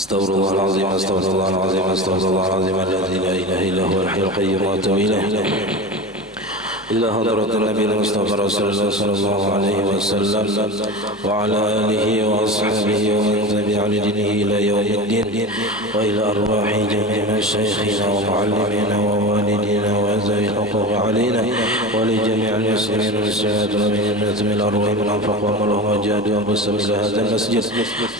استغفر الله العظيم استغفر الله العظيم استغفر الله العظيم الذي لا اله الا هو الحي القيوم واتوب اليه إلى حضرة النبي المصطفى رسول الله صلى الله عليه وسلم وعلى آله وأصحابه ومن تبع لدينه إلى يوم الدين وإلى أرواح جميع مشايخنا ومعلمينا ووالدينا وذوي الحقوق علينا ولجميع المسلمين والمسلمات ومن الناس من الأرواح من أنفقوا أمرهم وجاهدوا أنفسهم إلى هذا المسجد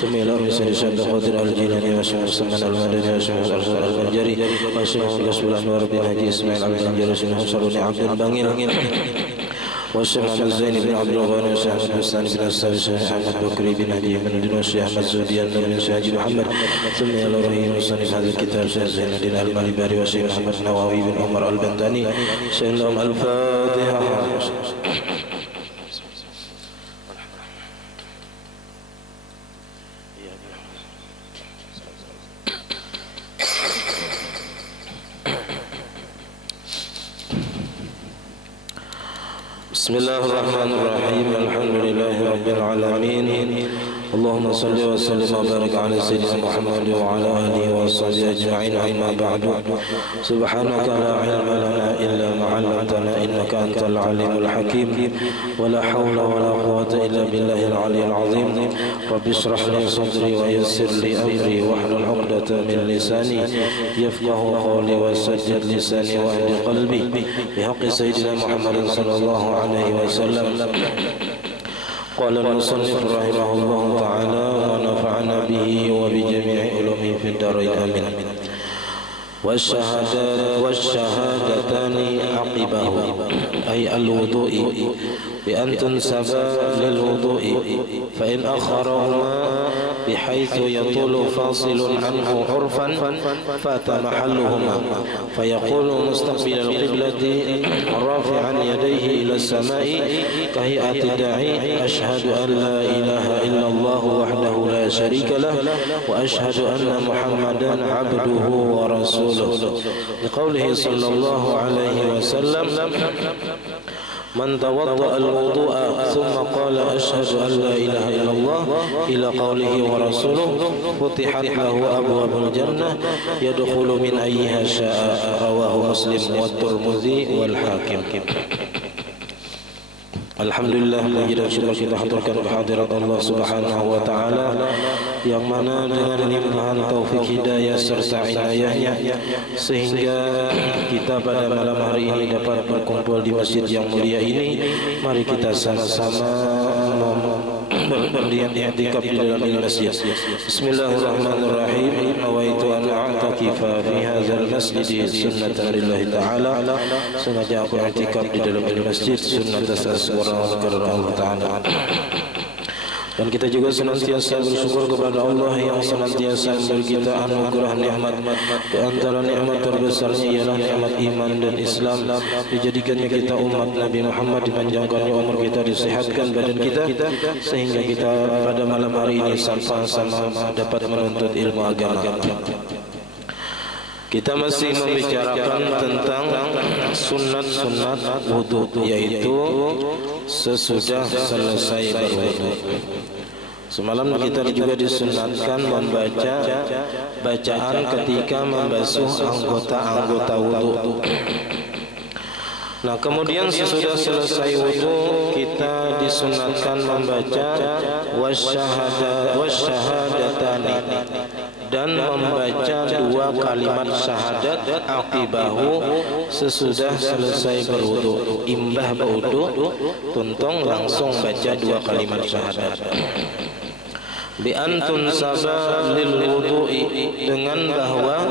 ثم إلى رئيس الشيخ قادر الجيلاني وشيخ سلمان المدني وشيخ الأرسل البنجري وشيخ كشف الأنوار بن حجي إسماعيل عبد الجليل وشيخ شروني عبد البنجر والشيخ محمد زين بن عبد الغني والشيخ أحمد حسان بن السابق والشيخ أحمد بكري بن هدي بن الدين والشيخ أحمد زوديان بن شاهد محمد ثم إلى رحيم وصنف هذا الكتاب الشيخ زين الدين المالباري والشيخ محمد نواوي بن عمر البنداني شيخ لهم الفاتحة. بسم الله الرحمن الرحيم الحمد لله رب العالمين اللهم صل وسلم وبارك على سيدنا محمد وعلى آله وصحبه أجمعين أما بعد سبحانك لا علم لنا إلا ما علمتنا إنك أنت العليم الحكيم ولا حول ولا قوة إلا بالله العلي العظيم رب اشرح لي صدري ويسر لي أمري واحلل عقدة من لساني يفقه قولي وسجد لساني واهد قلبي بحق سيدنا محمد صلى الله عليه وسلم. قال المصنف رحمه الله تعالى ونفعنا به وبجميع علومه في الدارين آمين. والشهادتان عقبه أي الوضوء بأن تنسب للوضوء فإن أخرهما بحيث يطول فاصل عنه عرفا فات محلهما فيقول مستقبل القبلة رافعا يديه إلى السماء كهيئة الداعي أشهد أن لا إله إلا الله وحده لا شريك له وأشهد أن محمدا عبده ورسوله لقوله صلى الله عليه وسلم من توضأ الوضوء ثم قال أشهد أن لا إله إلا الله إلى قوله ورسوله فتحت له أبواب الجنة يدخل من أيها شاء رواه مسلم والترمذي والحاكم. Alhamdulillah, puji dan syukur kita haturkan kehadirat Allah Subhanahu wa taala yang mana dengan limpahan taufik hidayah serta inayahnya sehingga kita pada malam hari ini dapat berkumpul di masjid yang mulia ini. Mari kita sama-sama berdiam i'tikaf di dalam masjid. Bismillahirrahmanirrahim. Nawaitu an a'takifa fi hadzal masjid sunnatan lillahi ta'ala. Sengaja aku i'tikaf di dalam masjid sunnah atas karena Allah Ta'ala. Dan kita juga senantiasa bersyukur kepada Allah yang senantiasa memberi kita anugerah nikmat. Di antara nikmat terbesarnya ialah nikmat iman dan Islam. Dijadikannya kita umat Nabi Muhammad, dipanjangkannya umur kita, disehatkan badan kita sehingga kita pada malam hari ini sama-sama dapat menuntut ilmu agama. Kita masih membicarakan tentang sunat-sunat wudu, yaitu sesudah selesai berwudu. Semalam kita juga disunatkan membaca bacaan ketika membasuh anggota-anggota wudu. Nah, kemudian sesudah selesai wudu kita disunatkan membaca wasyahadatani dan membaca dua kalimat syahadat aqibahu sesudah selesai berwudu. Imbah berwudu tuntong langsung baca dua kalimat syahadat. Bi antun saba lil wudu'i, dengan bahwa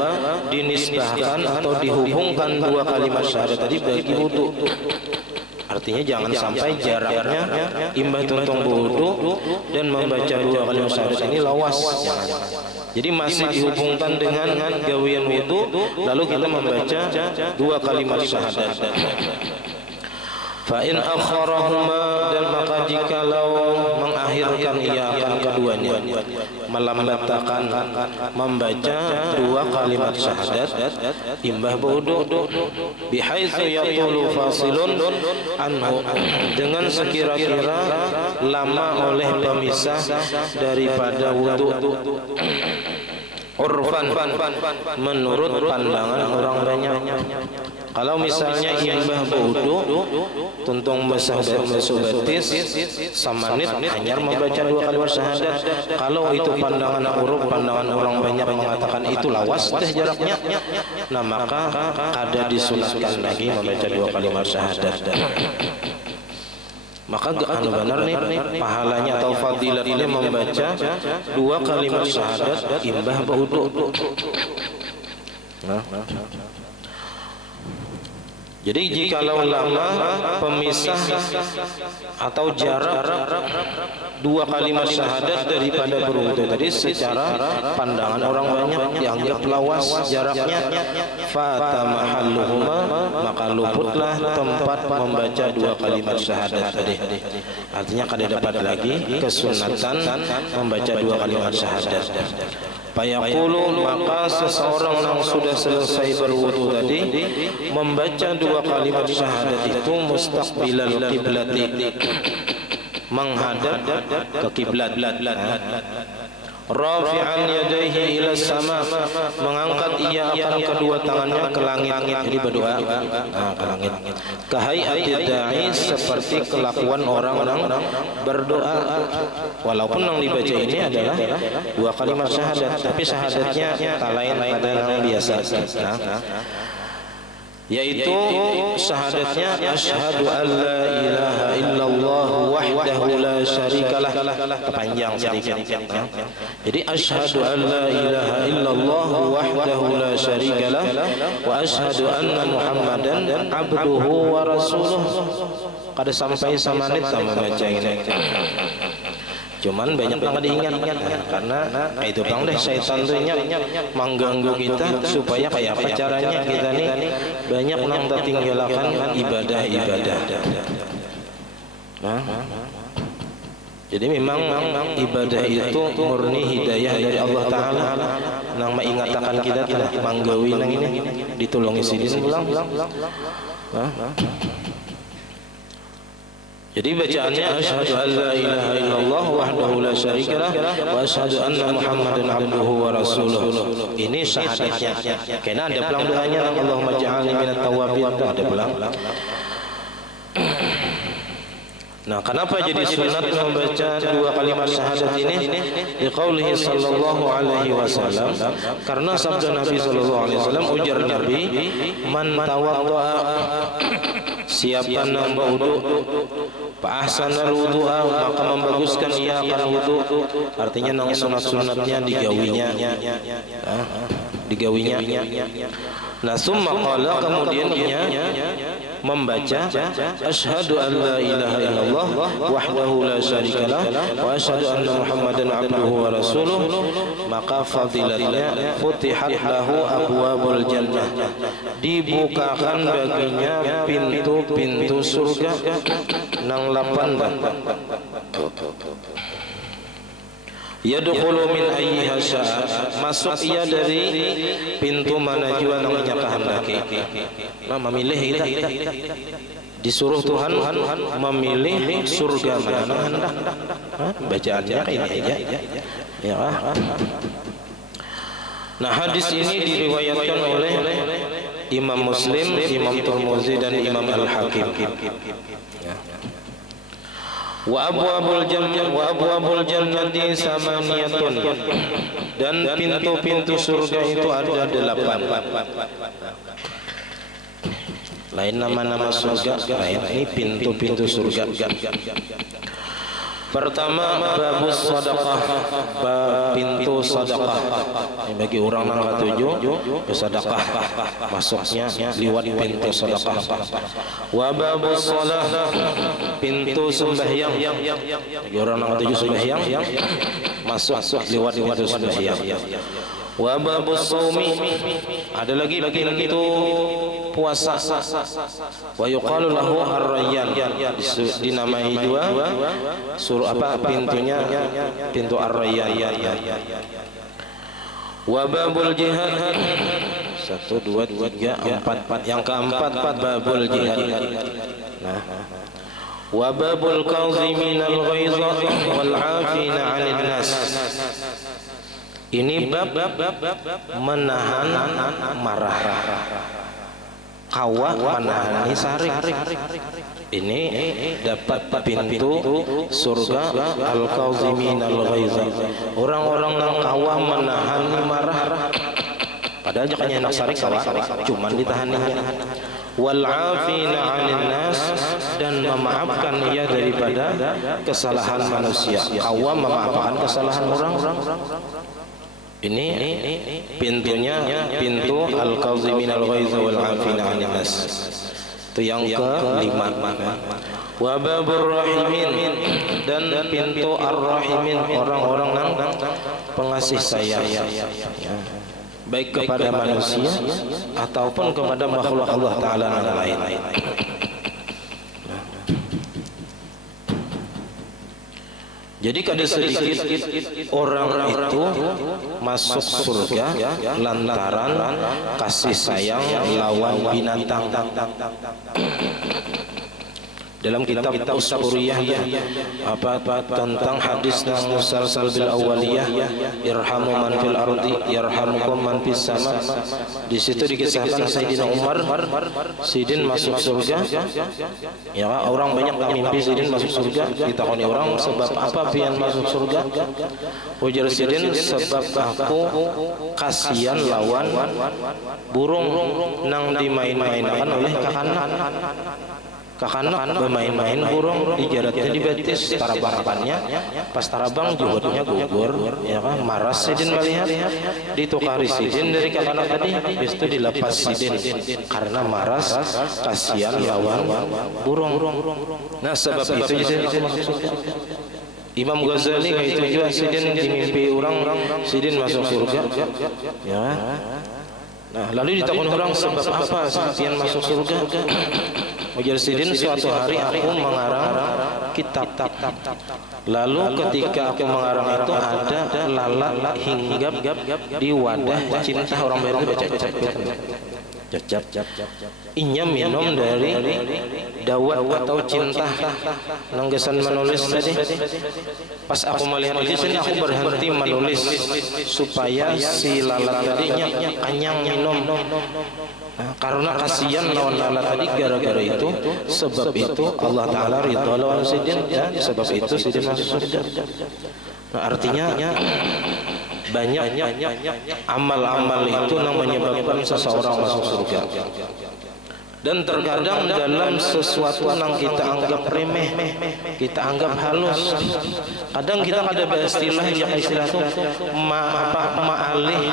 dinisbahkan atau dihubungkan dua kalimat syahadat tadi bagi wudu. Artinya jangan sampai jaraknya imbah tuntong berwudu dan membaca dua kalimat syahadat ini lawas, jangan. Jadi masih dihubungkan dengan gawian wudu lalu kita membaca dua kalimat syahadat. Fa in akharahuma, dan maka jikalau mengakhirkan ia akan keduanya, melambatkan membaca dua kalimat syahadat imbah wudu, bihaitsu yatulu fasilun anhu, dengan sekira-kira lama oleh pemisah daripada wudu. urfan, menurut pandangan orang banyak. Kalau misalnya imbah baudu tuntung basah betis samanit hanya membaca 2 kalimat syahadat. Kalau itu pandangan uruf, pandangan orang banyak mengatakan itu lawas teh jaraknya, nah maka kada disunatkan lagi membaca 2 kalimat syahadat. Maka anu benar nih pahalanya atau fadilatnya membaca 2 kalimat syahadat imbah baudu. Jadi jikalau lama pemisah atau jarak 2 kalimat syahadat daripada berwudu tadi secara pandangan orang banyak dianggap lawas jaraknya, fata mahalluhuma, maka luputlah tempat membaca 2 kalimat syahadat tadi. Artinya kada dapat lagi kesunatan membaca 2 kalimat syahadat. Fayaqulu, maka seseorang yang sudah selesai berwudu tadi membaca 2 kalimat syahadat itu mustaqbilal qiblati, menghadap ke kiblat. Rafi'an yadayhi ila sama, mengangkat ia akan kedua tangannya ke langit. Jadi berdoa ke langit. Kahayati da'i, seperti kelakuan orang-orang berdoa. Walaupun yang dibaca ini adalah 2 kalimat syahadat, tapi syahadatnya tak lain pada yang biasa. Yaitu syahadatnya asyhadu an la ilaha illallah wahdahu la syarikalah, panjang sedikit. Jadi asyhadu an la ilaha illallah wahdahu la syarikalah wa asyhadu anna muhammadan abduhu wa rasuluh. Kada sampai samanit sama baca ini. Cuman banyak yang diingat karena itu bang deh syaitan tuh mengganggu kita supaya kayak apa caranya kita nih banyak yang tertinggalkan ibadah. Jadi memang ibadah itu murni hidayah dari Allah Ta'ala yang mengatakan kita tidak manggawi nang ini ditolongi sidin ulang. Jadi bacaannya asyhadu an la ilaha illallah wahdahu la syarikalah wa asyhadu anna muhammadan abduhu wa rasuluh. Ini syahadatnya. Karena ada pelang doanya Allahumma ja'alni minat tawabin, ada pelang. Nah, kenapa jadi sunat membaca 2 kalimat syahadat ini? Liqaulihi sallallahu alaihi wasallam, karena sabda Nabi sallallahu alaihi wasallam, ujar Nabi, man tawaddaa, siapa yang berwudu, fa ahsanal wudu'a, maka membaguskan ia akan wudu. Artinya nang sunat-sunatnya digawinya. Nah, summa qala, kemudian ia membaca asyhadu an la ilaha illallah wahdahu la syarikalah wa asyhadu anna muhammadan abduhu wa rasuluh, maka fadilatnya futihat lahu abwabul jannah, dibukakan baginya pintu-pintu surga nang 8. Yadkhulu min ayyiha syaa, masuk ia dari pintu mana jua nang nya kehendaki. Memilih kita disuruh Tuhan memilih surga mana hendak. Bacaannya ini aja ya. Nah, hadis ini diriwayatkan oleh Imam Muslim, Imam Tirmidzi dan Imam Al-Hakim. Wa abwabul jannati samaniyatun, dan pintu-pintu surga itu ada 8. Lain nama-nama surga, lain ini pintu-pintu surga. Pertama, babus sedekah, pintu sedekah. Bagi orang yang ketujuh bersedekah, masuknya lewat pintu sedekah. Wa babus shalah, pintu sembahyang. Bagi orang yang ketujuh sembahyang, masuk lewat pintu sembahyang. Wa babus shaumi, ada lagi pintu puasa. Wa yuqalu lahu ar-rayyan, dinamai juga pintunya pintu ar-rayyan. Wa babul jihad, 1 2 3 4, yang keempat babul jihad. Nah, wa babul kaziminal ghaiza wal 'afina 'anil nas, Ini bab menahan marah. Kawa menahani sarik. Ini dapat pintu surga al-kazimin al-ghaiza. Orang-orang yang kawa menahan marah. Padahal jangan enak sarik kawa, cuman ditahaninya. Wal 'afina 'anil nas, dan memaafkan ia daripada kesalahan manusia. Kawa memaafkan kesalahan orang. Ini pintunya pintu al-kazimin al-ghaiza wal 'afina 'anil nas. Itu yang kelima. Wa babur rahimin, dan pintu ar-rahimin, orang-orang yang pengasih sayang, baik kepada manusia ataupun kepada makhluk Allah Ta'ala yang lain. Jadi kada sedikit orang itu masuk surga lantaran kasih sayang lawan binatang. Dalam kitab Usuriyah tentang hadis musalsal bil awaliyah, irhamu man fil ardi yarhamukum man fis sama. Di situ dikisahkan Sayyidina Umar, Sidin masuk surga. Ya, orang banyak tak mimpi Sidin masuk surga. Ditakoni orang, sebab apa pian masuk surga? Ujar Sidin, sebab aku kasihan lawan burung nang dimain-mainkan oleh kakanak bermain-main burung di jaratnya di betis tarabangannya, pas tarabang juhudnya gugur, ya kan, marah Sidin melihat, ditukari Sidin dari kakanak tadi, habis itu dilepas Sidin karena marah kasihan lawan burung. Nah, sebab itu jadi Imam Ghazali kayak itu juga, Sidin dimimpi orang, Sidin masuk surga, ya. Nah, lalu ditakoni orang, sebab apa Sidin masuk surga? Ujar Sidin, suatu hari aku mengarang kitab. Lalu ketika aku mengarang itu ada lalat hinggap di wadah cinta. Orang baru baca cecap. Inya minum dari dawat atau cinta. Nanggesan menulis tadi. Pas aku melihat di sini, aku berhenti menulis supaya si lalat tadinya kanyang minum. Karena kasihan lawan lalat tadi, gara-gara itu, sebab itu Allah Ta'ala ridha lawan Sidin, ya, sebab itu Sidin masuk surga. Nah, artinya banyak amal-amal itu yang menyebabkan seseorang masuk surga. Dan terkadang dalam sesuatu yang kita anggap remeh, kita anggap halus, kadang kita ada istilah yang istilah itu ma'alih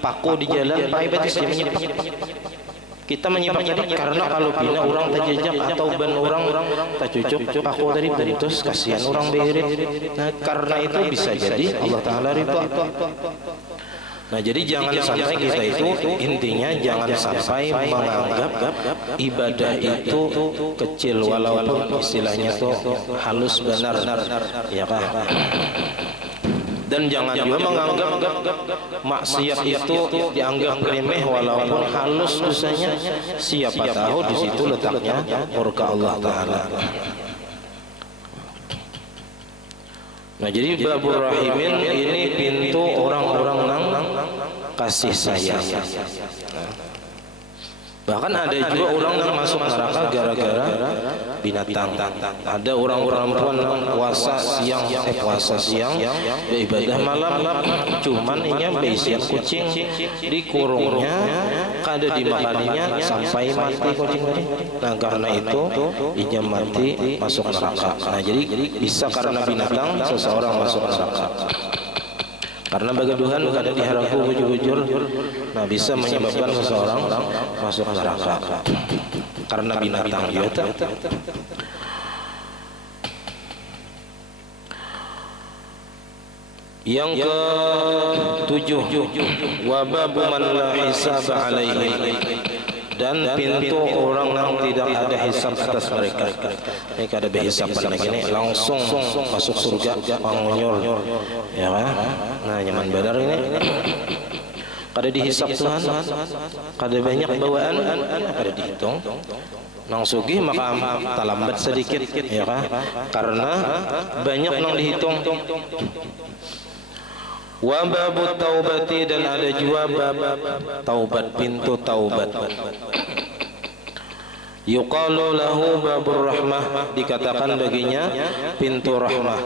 paku di jalan, Pak Ibatis dia menyipak. Kita menyipak jadi karena kalau bina orang terjejak atau ban orang tercucuk, paku tadi putus, kasihan orang berit. Nah, karena itu bisa jadi Allah Ta'ala ridha. Nah, jadi jangan sampai kita itu, intinya jangan sampai menganggap ibadah itu kecil, walaupun istilahnya itu halus benar, ya kan? Dan jangan juga menganggap maksiat itu dianggap remeh, walaupun halus dosanya. Siapa tahu di situ letaknya murka Allah Ta'ala. Nah, jadi babur rahimin ini pintu orang-orang yang kasih sayang. Bahkan ada juga orang yang masuk neraka gara-gara binatang. Ada orang perempuan yang puasa siang, beribadah malam, cuman inya beisian kucing, dikurungnya, kada dimakaninya sampai mati kucing tadi. Nah, karena itu inya mati masuk neraka. Nah, jadi bisa karena binatang seseorang masuk neraka. Karena bagaduhan kada diharapu bujur-bujur, nah bisa menyebabkan seseorang masuk neraka karena binatang juga. Yang ke-7, wa babu man la hisab alaihi, dan pintu orang yang tidak ada hisab atas mereka. Mereka ada berhisab pada gini, langsung masuk surga, pangunyur, ya kan? Nah, nyaman benar ini. Kada dihisab Tuhan, kada banyak bawaan, kada dihitung. Nang sugih maka talambat sedikit, ya kan? Karena banyak nang dihitung. Wa babut taubati, dan ada juga bab taubat, pintu taubat. Yuqalu lahu babur rahmah, dikatakan baginya pintu rahmah.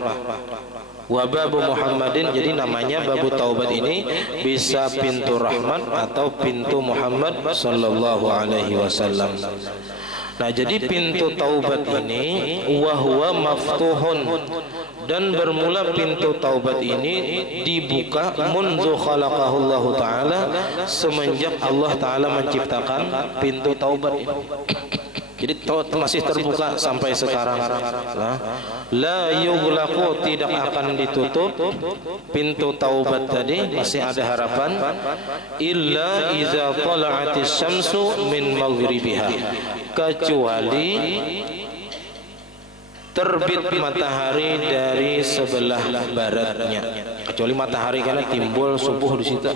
Wa babu Muhammadin, jadi namanya babu taubat ini bisa pintu rahmat atau pintu Muhammad sallallahu alaihi wasallam. Nah, jadi pintu taubat ini wa huwa maftuhun, dan bermula pintu taubat ini dibuka munzu khalaqahullahu ta'ala, semenjak Allah ta'ala menciptakan pintu taubat ini. Jadi masih terbuka sampai sekarang. La yughlaqu, tidak akan ditutup pintu taubat tadi, masih ada harapan. Illa iza tala'atis syamsu min maghribiha, kecuali terbit matahari dari sebelah baratnya. Kecuali matahari karena timbul subuh di situ.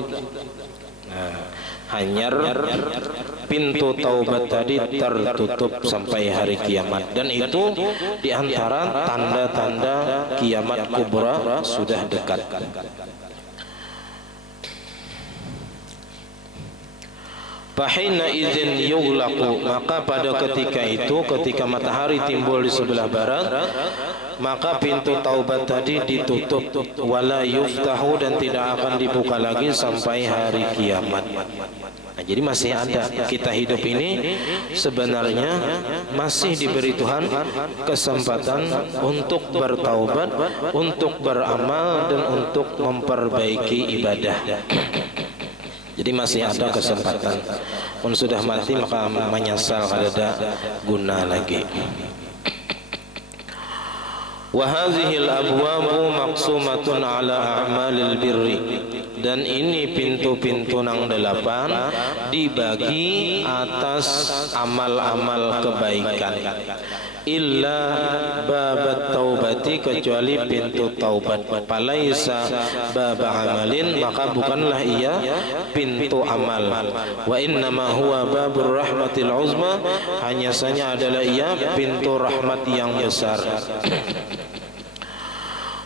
Nah, hanyar pintu taubat tadi tertutup sampai hari kiamat, dan itu diantara tanda-tanda kiamat kubra sudah dekat. Fahina izin yughlaqu, maka pada ketika itu, ketika matahari timbul di sebelah barat, maka pintu taubat tadi ditutup. Wala yuftahu, dan tidak akan dibuka lagi sampai hari kiamat. Nah, jadi masih ada. Kita hidup ini sebenarnya masih diberi Tuhan kesempatan untuk bertaubat, untuk beramal, dan untuk memperbaiki ibadah. Jadi masih ada kesempatan. Pun sudah mati maka menyesal kada guna lagi. Wa hadhil abwabu maqsumatun ala a'malil birri, dan ini pintu-pintu nang 8 dibagi atas amal-amal kebaikan. Illa babat taubati, kecuali pintu taubat. Falaisa bab amalin, maka bukanlah ia pintu amal. Wa innama huwa babur rahmatil uzma, hanya saja adalah ia pintu rahmat yang besar.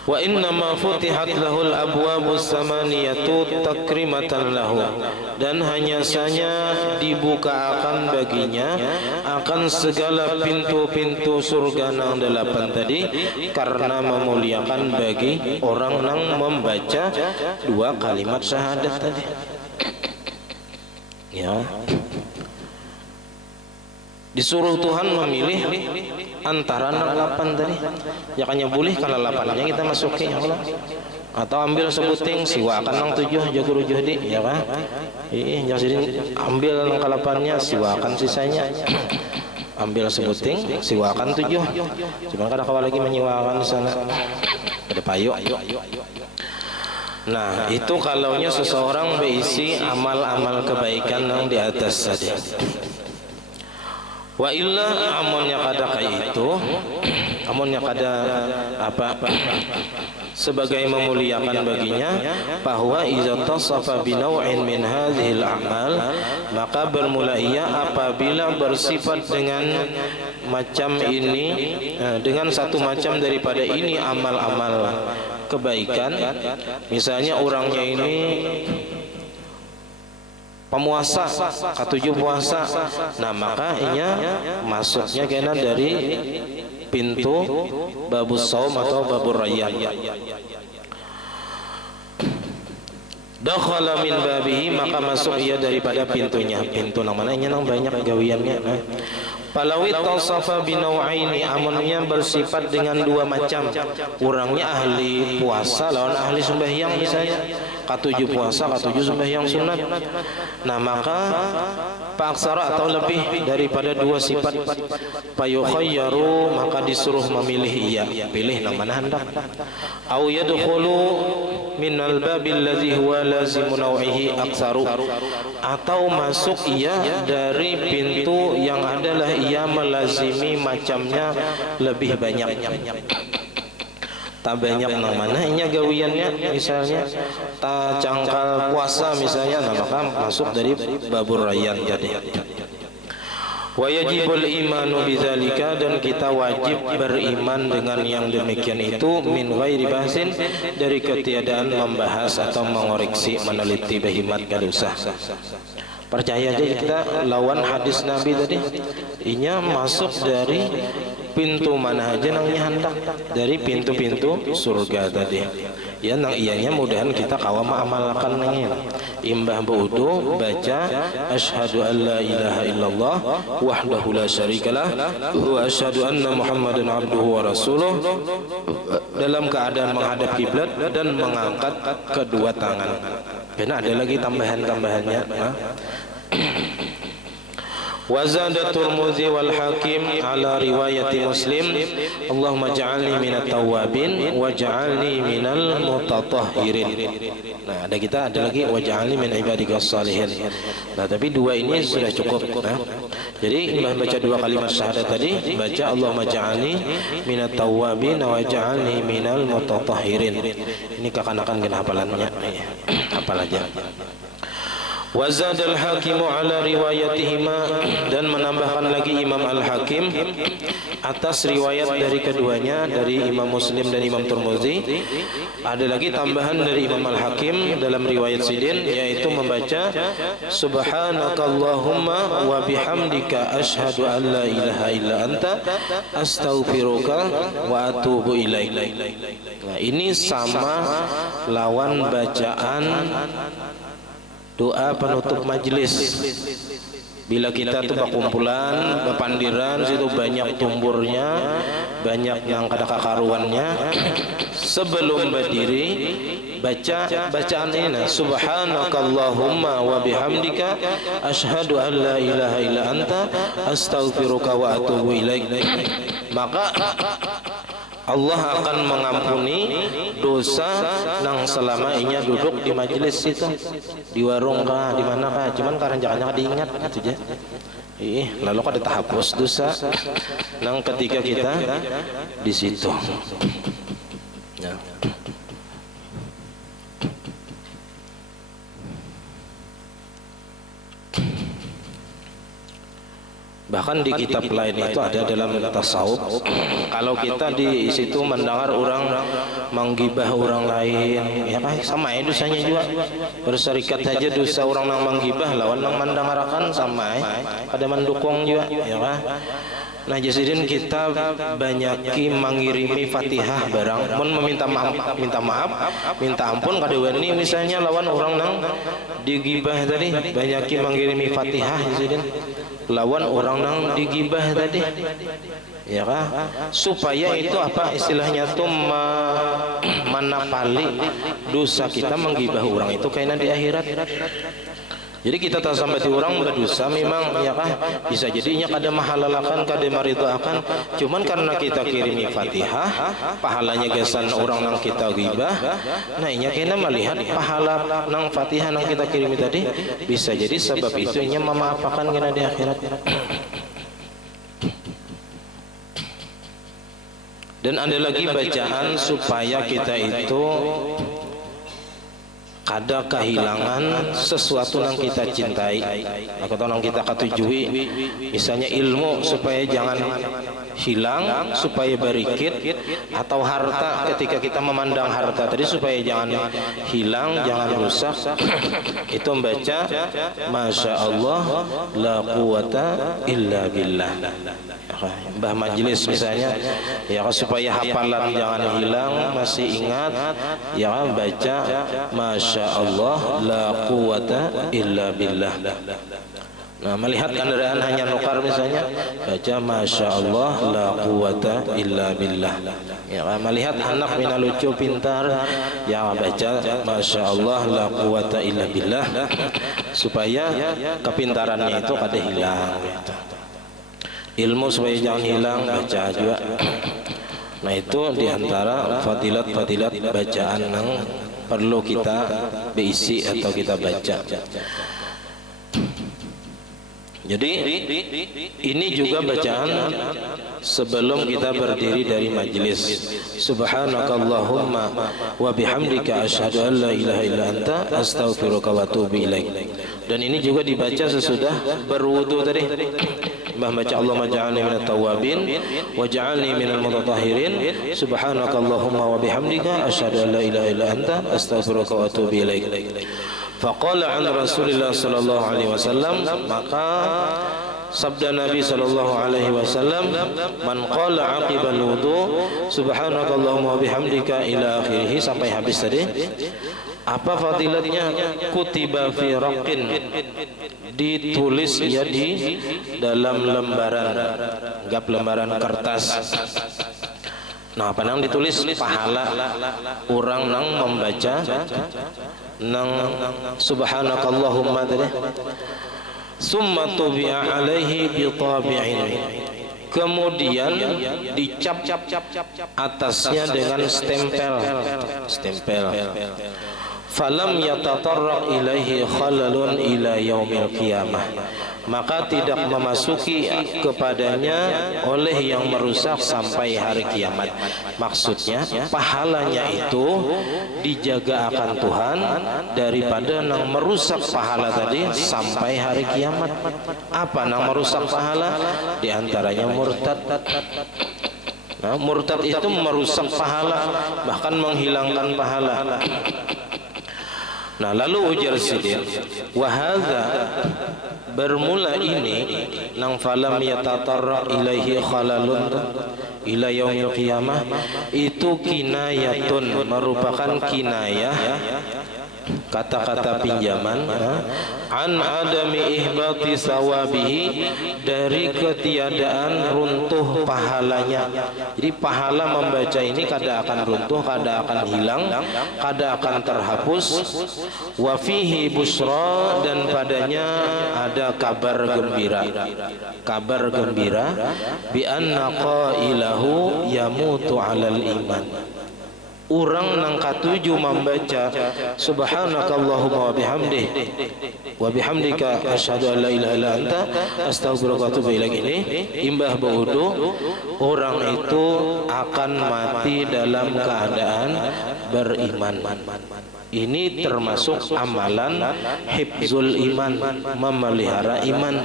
Wa innama futihat lahul abwabus samaniyatu takrimatan lahu, dan hanya saja dibukakan baginya akan segala pintu-pintu surga nang 8 tadi, karena memuliakan bagi orang nang membaca 2 kalimat syahadat tadi. Ya, disuruh Tuhan memilih antara 8 tadi. Ya kanya boleh kalau 8-nya kita masukin, ya Allah. Atau ambil sebuting siwakan nang 7 jago rujuh di, ya kan? Jangan jadi ambil nang 8-nya siwakan sisanya. Ambil sebuting siwakan 7. Cuma kada kawal lagi menyiwakan di sana. Ada payuk. Nah, itu kalaunya seseorang berisi amal-amal kebaikan yang di atas saja. Wa illa amonnya kada kayak itu, amonnya kada apa sebagai memuliakan baginya, bahwa iza tasafa binaw'in min hadhil a'mal, maka bermula ia apabila bersifat dengan macam ini, dengan satu macam daripada ini amal-amal kebaikan. Misalnya orangnya ini pemuasa, ketujuh puasa, nah maka inya masuknya kena dari pintu babus saum atau babur rayyan. Dakhala min babihi, maka masuk ia daripada pintunya. Pintu nang mana inya nang banyak gawiannya. Palawit tasafa binau'aini, amunnya bersifat dengan 2 macam. Orangnya ahli puasa lawan ahli sembahyang misalnya. Ketujuh puasa, ketujuh sembahyang sunat. Nah maka paksara atau lebih daripada 2 sifat, payukhayyaru, maka disuruh memilih ia, pilih nang mana hendak. Au yadkhulu minal babil ladzi huwa lazimu nau'ihi aktsaru, atau masuk ia dari pintu yang adalah ia melazimi macamnya lebih banyak. Tak banyak nang mana inya gawiannya, misalnya tak cangkal puasa misalnya, nah maka masuk dari babur rayyan jadi. Wa yajibul imanu bidzalika, dan kita wajib beriman dengan yang demikian itu, min ghairi bahsin, dari ketiadaan membahas atau mengoreksi, meneliti, behimat, gak usah. Percaya aja kita lawan hadis Nabi tadi, inya masuk dari pintu mana aja nang hendak, dari pintu-pintu surga tadi. Ya nang iyanya mudahan kita kawa mengamalkan nangin. Imbah buudu baca asyhadu an la ilaha illallah wahdahu la syarikalah wa asyhadu anna muhammadan abduhu wa rasuluh, dalam keadaan menghadap kiblat dan mengangkat kedua tangan. Karena ada lagi tambahan-tambahannya. Wazada Tirmidzi wal Hakim ala riwayati Muslim, Allahumma ja'alni minat tawabin wa ja'alni minal mutatahhirin. Nah, ada lagi wa ja'alni min ibadikas salihin. Nah, tapi dua ini sudah cukup. Nah, jadi baca dua kalimat syahadat tadi, baca Allahumma ja'alni minat tawabin wa ja'alni minal mutatahhirin. Ini kekanakan gen hafalannya. Hafal aja. Wazadal hakimu ala riwayatihima, dan menambahkan lagi Imam Al-Hakim atas riwayat dari keduanya, dari Imam Muslim dan Imam Tirmidzi. Ada lagi tambahan dari Imam Al-Hakim dalam riwayat Sidin, yaitu membaca subhanakallahumma wa bihamdika asyhadu an la ilaha illa anta astaghfiruka wa atubu ilaik. Nah, ini sama lawan bacaan doa penutup majelis. Bila kita tuh berkumpulan, berpandiran, situ banyak tumburnya, banyak yang kada kakaruannya, sebelum berdiri baca bacaan ini, subhanakallahumma wa bihamdika asyhadu an la ilaha illa anta astaghfiruka wa atubu ilaik. Maka Allah akan mengampuni dosa nang selama inya duduk di majelis itu, di warung kah, di mana kah, cuman karena jangan diingat gitu aja. Lalu kada terhapus dosa nang ketika kita di situ. Ya. Bahkan di kitab lain itu ada dalam tasawuf, kalau kita di situ mendengar orang menggibah orang lain, ya kan sama ya dosanya juga. Berserikat saja dosa orang yang menggibah lawan yang mendengarkan sama ya, ada mendukung juga, ya kan. Nah, jadiin kita banyaki mengirimi Fatihah barang, mun meminta maaf, minta ampun kada wani misalnya lawan orang nang digibah tadi, banyaki mengirimi Fatihah jadiin lawan orang nang digibah tadi, ya kan, supaya itu apa istilahnya tuh menapali dosa kita menggibah orang itu kainan di akhirat. Jadi kita tak sampai di orang berdosa memang, ya kan, bisa jadinya kada mahalalakan, kada maridoakan, cuman karena kita kirimi Fatihah, pahalanya gasan orang nang kita gibah. Nah, inya kena melihat pahala nang Fatihah nang kita kirimi tadi, bisa jadi sebab itu inya memaafkan kena di akhirat. Dan ada lagi bacaan supaya kita itu kada kehilangan sesuatu yang kita cintai atau yang kita ketujui, misalnya ilmu supaya jangan hilang, supaya berikit, atau harta ketika kita memandang harta tadi supaya jangan hilang, jangan rusak. Itu membaca Masya Allah la quwata illa billah. Mbah majelis misalnya, ya supaya hafalan jangan hilang, masih ingat, ya baca Masya Allah la quwata illa billah. Nah, melihat kendaraan hanya nukar misalnya, baca Masya Allah la quwata illa billah. Ya, melihat anak mina lucu pintar, ya baca Masya Allah la quwata illa billah, supaya kepintarannya itu kada hilang. Ilmu supaya jangan hilang, baca juga. Nah, itu diantara fadilat-fadilat bacaan yang perlu kita beisi atau kita baca. Jadi ini juga bacaan sebelum kita berdiri dari majelis. Subhanakallahumma wa bihamdika asyhadu an la ilaha illa anta astaghfiruka wa atubu ilaik. Dan ini juga dibaca sesudah berwudu tadi. Mbah baca Allahumma ja'alni minat tawabin wa ja'alni minal mutatahhirin subhanakallahumma wa bihamdika asyhadu an la ilaha illa anta astaghfiruka wa atubu ilaik. Faqala an Rasulillah sallallahu alaihi wasallam, maka sabda Nabi sallallahu alaihi wasallam, man qala aqibal wudu subhanakallahumma wa bihamdika ila akhirih, sampai habis tadi. Apa fadilatnya? Kutiba fi raqin, ditulis ya di dalam lembaran, anggap lembaran kertas. Nah, apa nang ditulis pahala orang nang membaca nang subhanakallahumma tadi. Summa tubi'a alaihi bi tabi'in, kemudian dicap atasnya dengan stempel. Falam yatatarraq ilaihi khalalun ila yaumil qiyamah, maka tidak memasuki kepadanya oleh yang merusak sampai hari kiamat. Maksudnya pahalanya itu dijaga akan Tuhan daripada nang merusak pahala tadi sampai hari kiamat. Apa nang merusak pahala? Di antaranya murtad. Nah, murtad itu merusak pahala, bahkan menghilangkan pahala. Nah, lalu ujar Siddiq, wahadha, bermula ini nang falam yatatarra ilaihi khalalun ila yaumil qiyamah, itu kinayatun, merupakan kinayah, kata-kata pinjaman, an adami ihbati sawabihi, dari ketiadaan runtuh pahalanya. Jadi pahala membaca ini kada akan runtuh, kada akan hilang, kada akan terhapus. Wa fihi busra, dan padanya ada kabar gembira. Kabar gembira bi anna qailahu yamutu 'alal iman. Orang nang katuju membaca subhanakallahumma wa bihamdih wa bihamdika asyhadu an la ilaha illa anta astaghfiruka wa atubu ilaik ini, imbah berwudu, orang itu akan mati dalam keadaan beriman. Ini termasuk amalan hifzul iman, memelihara iman.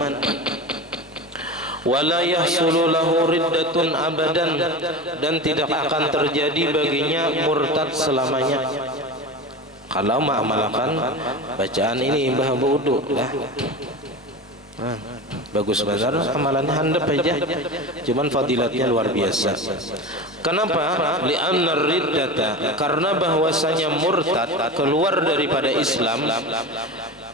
Wala yahsulu lahu riddatun abadan, dan tidak akan terjadi baginya murtad selamanya kalau mengamalkan bacaan ini imbah wudu. Bagus benar amalannya, handap aja, cuman fadilatnya luar biasa. Kenapa? Li'anna riddata, karena bahwasanya murtad keluar daripada Islam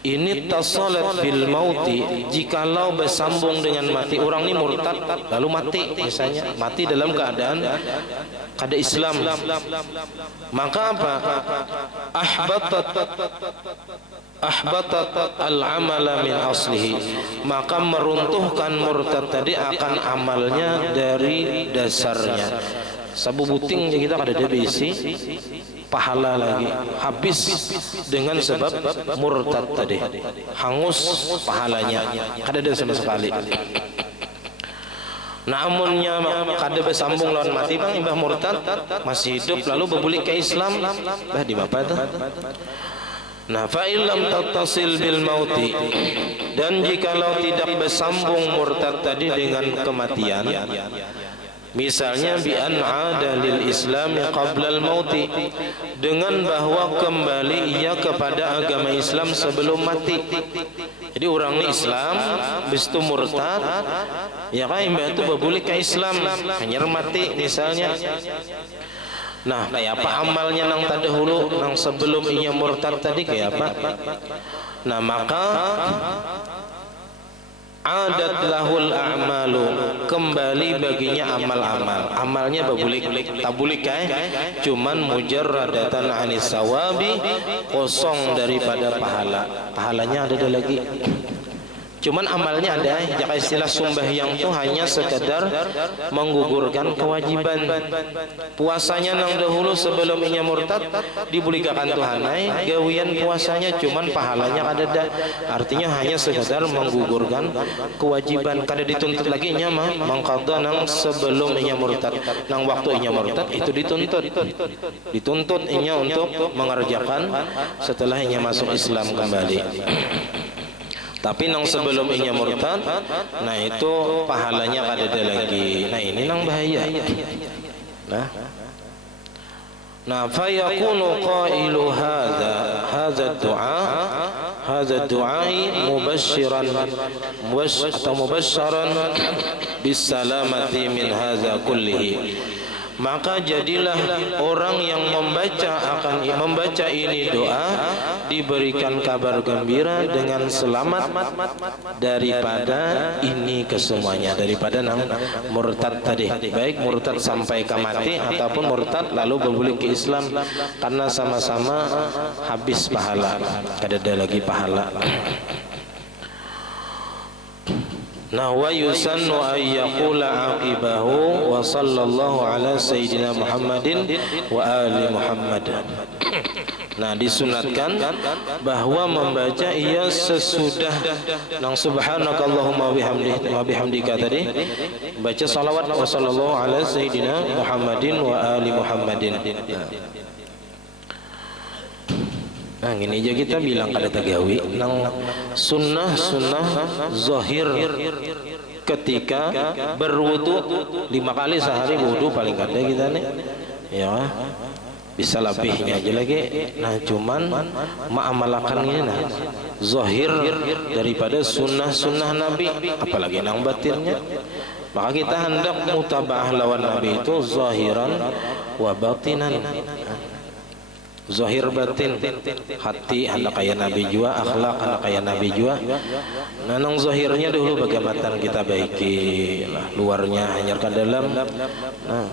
ini tasalat bil mauti, jikalau bersambung dengan mati. Orang ini murtad lalu mati, misalnya mati dalam keadaan kada Islam, maka apa? Ahbatat al-amala min aslihi, maka meruntuhkan murtad tadi akan amalnya dari dasarnya. Sabu buting kita kada ada bisi pahala lagi, habis dengan sebab murtad tadi, hangus pahalanya, kada ada sama sekali. Namunnya kada bersambung lawan mati bang, imbah murtad masih hidup lalu berbulik ke Islam, bah di bapa tu. Nah, fa illam tattasil bil mauti, dan jikalau tidak bersambung murtad tadi dengan kematian, misalnya bi an ada lil Islam qabla al mauti, dengan bahwa kembali ia kepada agama Islam sebelum mati. Jadi orang ini Islam, habis itu murtad, ya kan imbah itu berbulik ke Islam, hanya mati misalnya. Nah, kayak apa amalnya nang terdahulu, nang sebelum ia murtad tadi kayak apa? Nah, maka adat lahul a'malu, kembali baginya amal-amal. Amalnya berbulik, tabulik cuman mujarradatan anis sawabi, kosong daripada pahala. Pahalanya ada lagi. Cuman amalnya ada, jika istilah sembahyang itu hanya sekedar menggugurkan kewajiban. Puasanya nang dahulu sebelum inya murtad dibulikakan Tuhanai, gawian puasanya cuman pahalanya ada dah. Artinya hanya sekedar menggugurkan kewajiban, kada dituntut lagi nya mah mangqadha nang sebelum inya murtad. Nang waktu inya murtad itu dituntut inya untuk mengerjakan setelah inya masuk Islam kembali. Tapi nang sebelum inya murtad, nah itu pahalanya kada ada lagi. Nah ini nang bahaya. Nah fa yakunu qailu hadza du'a mubasysyiran atau mubasysyaran bis salamati min hadza kullihi. Maka jadilah orang yang membaca ini doa diberikan kabar gembira dengan selamat daripada ini kesemuanya, daripada nang murtad tadi, baik murtad sampai ke mati ataupun murtad lalu berbalik ke Islam, karena sama-sama habis pahala, kada ada lagi pahala. Nah wa yusannu ay yaqula aqibahu wa sallallahu ala sayyidina Muhammadin wa ali Muhammad. Nah disunatkan bahwa membaca ia sesudah nang subhanakallahumma wa bihamdika tadi, baca salawat wa sallallahu ala sayyidina Muhammadin wa ali Muhammadin. Nah ini aja kita bilang kada tagawi nang sunnah zahir ketika berwudu 5 kali sehari wudu paling kada kita nih ya, bisa lebihnya aja lagi. Nah cuman ma'amalakan ini nah zahir daripada sunnah Nabi, apalagi nang batinnya. Maka kita hendak mutaba'ah lawan Nabi itu zahiran wa batinan. Zahir batin, hati hendak kaya Nabi jua, akhlak hendak kaya Nabi jua. Nah nang zahirnya dulu bagaimana kita baiki, nah, luarnya hanyarkan dalam. Nah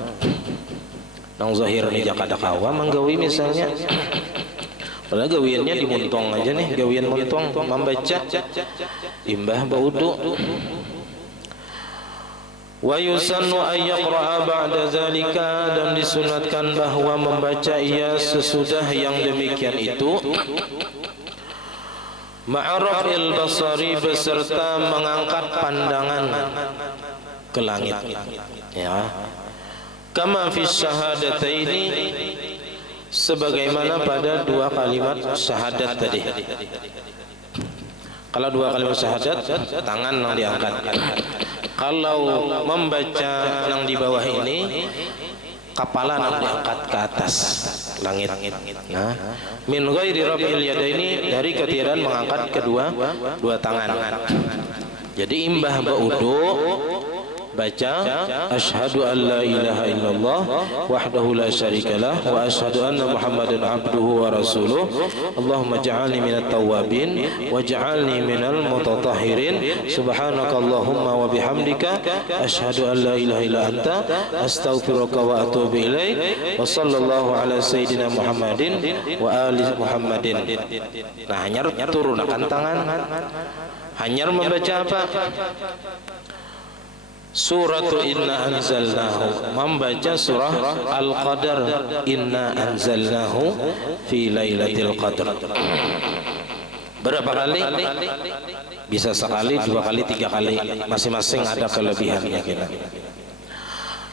nang zahir ni jakada kawa menggawi misalnya, padahal gawiannya dimuntong aja nih, gawian muntong membaca imbah baudu. Wa yusannu ay yaqra'a ba'da zalika, dan disunatkan bahwa membaca ia sesudah yang demikian itu ma'rafil basari, beserta mengangkat pandangan ke langit ya, kama fi syahadataini, sebagaimana pada 2 kalimat syahadat tadi. Kalau 2 kalimat syahadat tangan yang diangkat. Kalau membaca yang di bawah ini kepala yang diangkat ke atas langit. Nah, min ghairi raf'il yadaini, dari ketiadaan mengangkat kedua tangan. Jadi imbah baudu baca asyhadu an la ilaha illallah wahdahu la syarikalah wa asyhadu anna muhammadan abduhu wa rasuluh, Allahumma ja'alni minat tawwabin wa ja'alni minal mutatahhirin, subhanakallahumma wa bihamdika asyhadu an la ilaha illa anta astaghfiruka wa atubu ilaik, wa sallallahu ala sayyidina Muhammadin wa ali Muhammadin. Nah hanyar turunkan tangan, hanyar membaca apa? Suratu Inna Anzalnahu, membaca surah Al-Qadar, Inna Anzalnahu fi Lailatul Qadar. Berapa kali? Bisa sekali, 2 kali, 3 kali, masing-masing ada kelebihannya kita.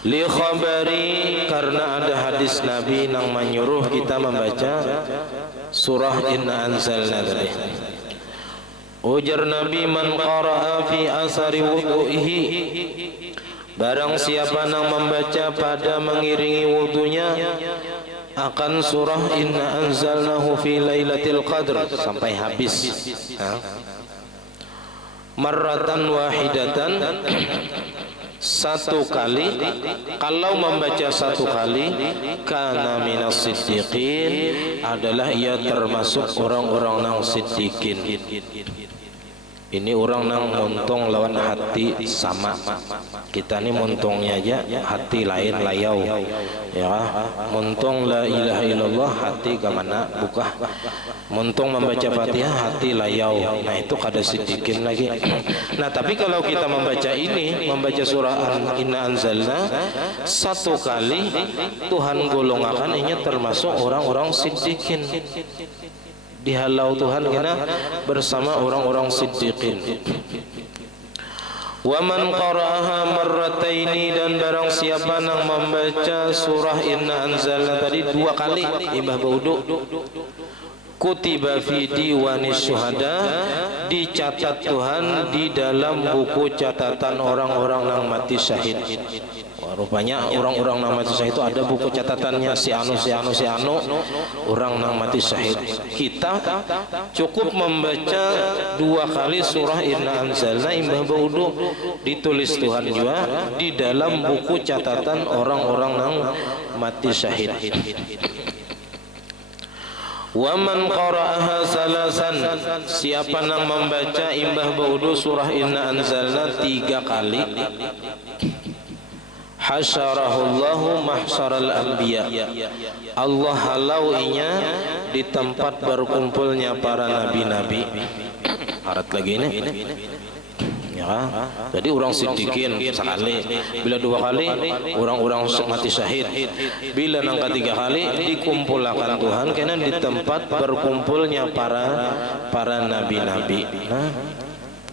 Li khabari, karena ada hadis Nabi yang menyuruh kita membaca surah Inna Anzalna tadi. Ujar Nabi, man qara'a fi asari wudu'ihi, barang siapa yang membaca pada mengiringi wudunya akan surah Inna Anzalnahu fi Lailatul Qadr sampai habis, marratan wahidatan, 1 kali. Kalau membaca 1 kali, kana minas siddiqin, adalah ia termasuk orang-orang yang siddiqin. Ini orang nang montong lawan hati sama. Kita ni montongnya aja hati lain layau ya. Montong la ilaha illallah hati gamana buka. Montong membaca Fatihah hati layau. Nah itu kada sidikin lagi. Nah tapi kalau kita membaca ini, membaca surah Inna Anzalna 1 kali, Tuhan golongakan ini termasuk orang-orang sidikin. Dihalau Tuhan kena bersama orang-orang siddiqin. Wa man qara'aha marrataini, dan barang siapa yang membaca surah Inna Anzalna tadi 2 kali imbah baudu, kutiba fi diwanis syuhada, dicatat Tuhan di dalam buku catatan orang-orang yang mati syahid. Wah, rupanya orang-orang yang mati syahid itu ada buku catatannya, si anu orang yang mati syahid. Kita cukup membaca 2 kali surah Inna Anzalna imbah baudu, ditulis Tuhan juga di dalam buku catatan orang-orang yang mati syahid. Wa man qara'aha salasan, siapa yang membaca imbah baudu surah Inna Anzalna 3 kali, hasyarahullahu mahsyaral anbiya, Allah halauinya di tempat berkumpulnya para nabi-nabi. Arat lagi ini ya, jadi orang siddiqin sekali, bila 2 kali orang-orang mati syahid, bila yang ketiga kali dikumpulkan Tuhan karena di tempat berkumpulnya para nabi-nabi. Nah,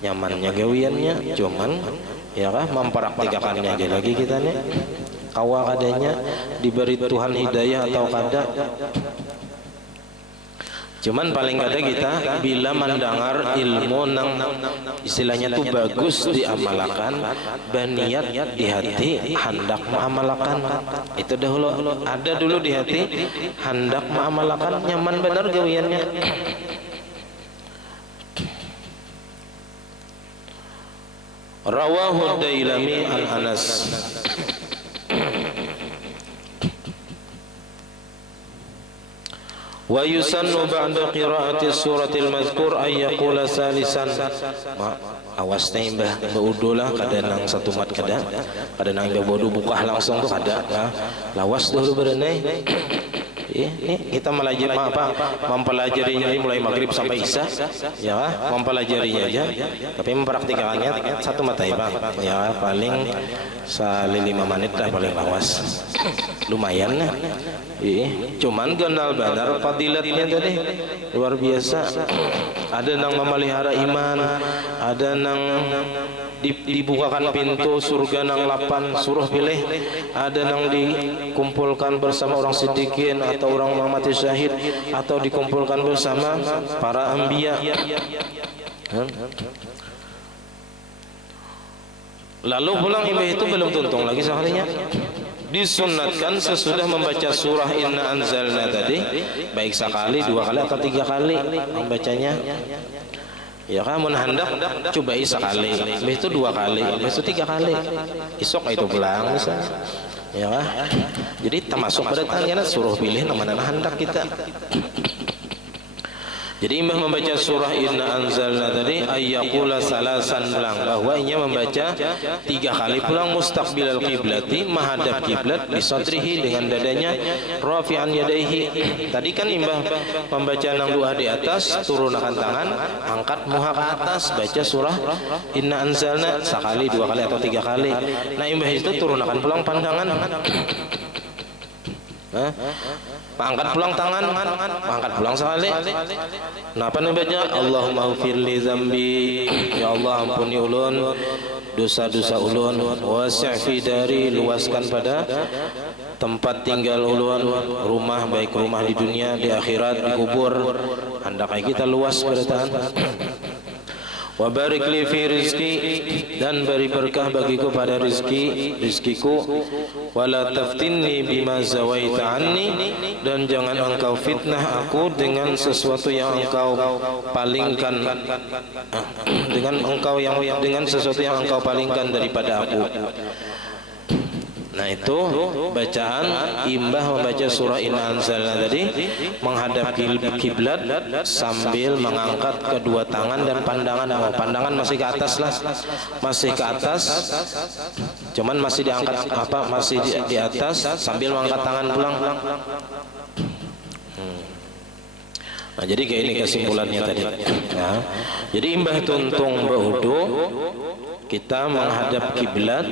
nyamannya gawiannya cuman ya kah mempraktikannya aja lagi kita nih, kawa kadanya diberi Tuhan hidayah atau kada. Cuman paling kada kita bila mendengar ilmu nang istilahnya tuh bagus diamalkan, baniat di hati hendak mengamalkan. Itu dahulu ada dulu di hati hendak mengamalkan, nyaman benar gawiannya. Rawahu Dailami an Anas. Wa yusannu ba'da qira'ati suratil mazkur ay yaqula salisan. Awas teh mbah beudulah kada nang satu mat kada nang beudu buka langsung tuh kada. Lawas dulu berenai. Ini kita mempelajarinya mulai maghrib sampai isya, ya, mempelajarinya aja, tapi mempraktikannya satu mata ya bang, ya paling 5 menit lah paling lawas, lumayan lah. Cuman kenal benar fadilatnya tadi luar biasa. Ada nang memelihara iman, ada nang dibukakan pintu surga nang 8 suruh pilih, ada nang dikumpulkan bersama orang siddiqin atau orang mati syahid, atau dikumpulkan bersama para anbiya. Lalu pulang imbah itu belum tuntung lagi sekalinya, disunatkan sesudah membaca surah Inna Anzalna tadi, baik sekali, 2 kali atau 3 kali membacanya. Ya kamu hendak cobai sekali, itu 2 kali, itu 3 kali, isok itu pulang misalnya. Ya kan? Jadi termasuk pada tanya suruh pilih nama hendak kita. Jadi imbah membaca surah Inna Anzalna tadi ayyaqula salasan pulang, bahwa ia membaca 3 kali pulang mustaqbilal qiblati, menghadap kiblat, bisadrihi dengan dadanya, rafi'an yadaihi. Tadi kan imbah membaca nang 2 di atas, turunkan tangan, angkat muha ke atas, baca surah Inna Anzalna sekali, 2 kali atau 3 kali. Nah imbah itu turunkan pulang pandangan. Angkat pulang tangan, angkat pulang sekali. Napa nih baca? Allahumma ghfirli zambi, ya Allah ampuni ulun dosa-dosa ulun, wasi' fi dari, luaskan pada tempat tinggal ulun, rumah baik rumah di dunia, di akhirat, di kubur, hendaknya kita luas beritaan. Wa barik li fi rizki, dan beri berkah bagiku pada rizkiku, wala taftinni bima zawaita anni, dan jangan engkau fitnah aku dengan sesuatu yang engkau palingkan, dengan sesuatu yang engkau palingkan daripada aku. Nah itu bacaan imbah membaca surah Inna Anzalna tadi, menghadap kiblat sambil mengangkat kedua tangan dan pandangan. Pandangan masih ke atas lah, masih ke atas, cuman masih diangkat masih di atas sambil mengangkat tangan pulang. Nah jadi kayak ini kesimpulannya tadi. Nah, jadi imbah tuntung behudu, kita menghadap kiblat,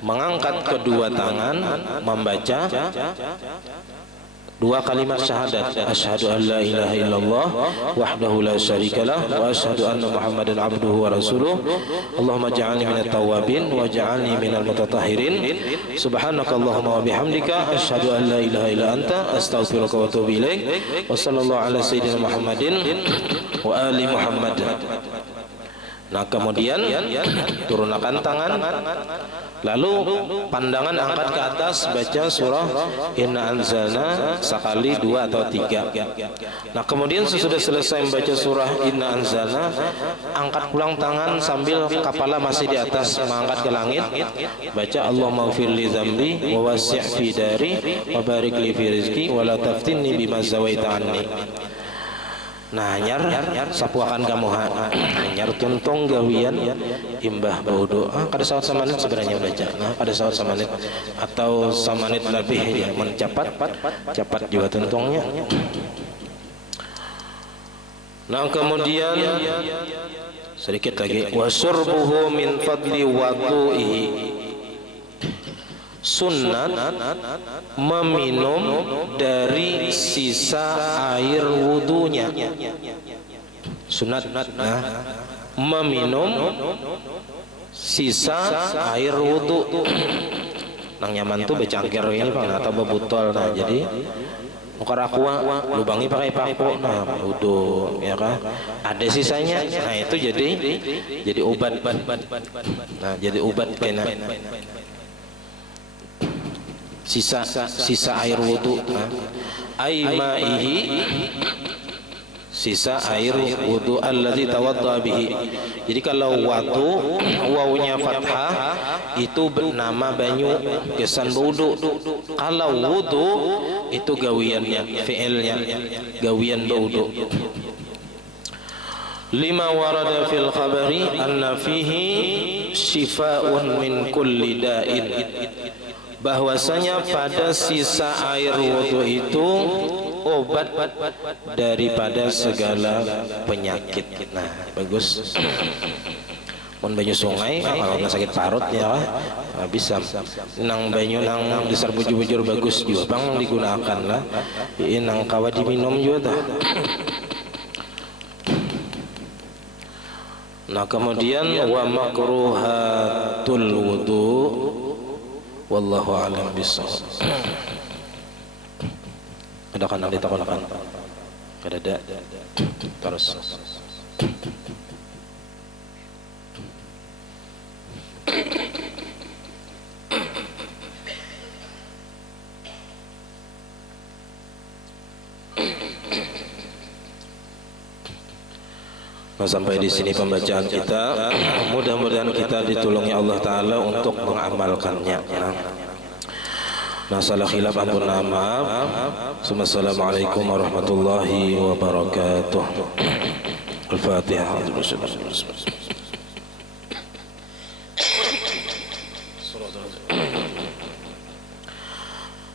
mengangkat kedua tangan, membaca dua kalimat syahadat, asyhadu an la ilaha illallah wahdahu la syarikalah wa asyhadu anna muhammadan abduhu wa rasuluh. Allahumma ja'alni minat tawabin wa ja'alni minal mutatahhirin. Subhanaka Allahumma wa bihamdika asyhadu an la ilaha illa anta astaghfiruka wa atubu ilaik. Wa sallallahu ala sayyidina Muhammadin wa ali Muhammad. Nah kemudian turunkan tangan, lalu pandangan angkat ke atas, baca surah Inna Anzalna sekali, dua atau tiga. Nah kemudian sesudah selesai membaca surah Inna Anzalna, angkat pulang tangan sambil kepala masih di atas mengangkat ke langit, baca Allahumma ighfir li dzambi wa wasi' fi dari wa barik li fi rizqi wa la taftinni bima zawaita anni. Nah nyar sapuakan kamu nyar tuntung gawian imbah baudo kada sawat samanit sebenarnya baca. Nah kada sawat samanit atau samanit lebih ya cepat juga tuntungnya. Nah kemudian sedikit lagi wasurbuhu min fadli wadu'ihi, sunnat meminum dari sisa air wudunya. Sunat meminum sisa air wudu. Nang nyaman tuh becangkir ini Pak atau bebotol. Nah jadi ukar aqua lubangi pakai paku, nah wudu ya kan ada sisanya. Nah itu jadi obat. Nah jadi obat kena sisa air wudu, aimaihi, sisa air wudu alladzi tawadda bihi. Jadi kalau wadu wawunya fathah itu nama banyu kesan wudu. Kalau wudu itu gawiannya, fi'ilnya gawian wudu. Lima warada fil khabari anna fihi shifaa'un min kulli da'in, bahwasanya pada sisa air wudu itu obat daripada segala penyakit. Nah bagus. Mun banyu sungai kalau sakit parut ya bisa. Nang banyu nang disar bujur-bujur bagus juga bang digunakan lah. Nang kawa diminum juga dah. Nah kemudian wa makruhatul wudu wallahu a'lam bishawab. Ada kan ditakonakan. Kada ada. Terus. Nah, sampai di sini pembacaan kita. Mudah-mudahan kita ditolongi Allah Ta'ala untuk mengamalkannya. Nah, salah khilaf ampun maaf. Assalamualaikum warahmatullahi wabarakatuh. Al-Fatihah.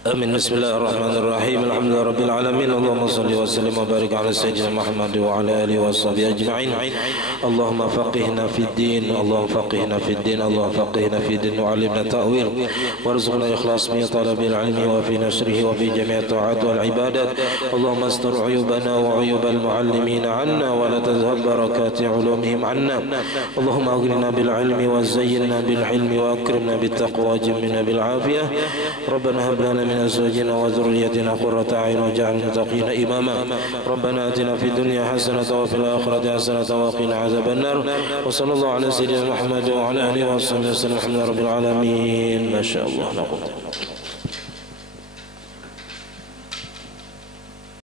Amin. Bismillahirrahmanirrahim. Alhamdulillah rabbil alamin. Allahumma salli wa sallim wa barik ala sayyidina Muhammad wa ala alihi wa sahbihi ajma'in. Allahumma faqihna fid din, Allahumma faqihna fid din, Allahumma faqihna fid din wa 'allimna ta'wil warzuqna ikhlas fi talabil ilmi wa fi nashrihi wa fi jami' ta'at wal ibadat. Allahumma astur 'uyubana wa 'uyubal muallimin 'anna wa la tadhhab barakati 'ulumihim 'anna. Allahumma aghnina bil ilmi wa zayyinna bil hilmi wa akrimna bit taqwa wa jammilna bil 'afiyah. Rabbana hab lana min أزواجنا وذريتنا قرة أعين واجعلنا للمتقين إماما. ربنا آتنا في الدنيا حسنة وفي الآخرة حسنة وقنا عذاب النار. وصلى الله على سيدنا محمد وعلى آله وصحبه وسلم. الحمد لله رب العالمين. ما شاء الله.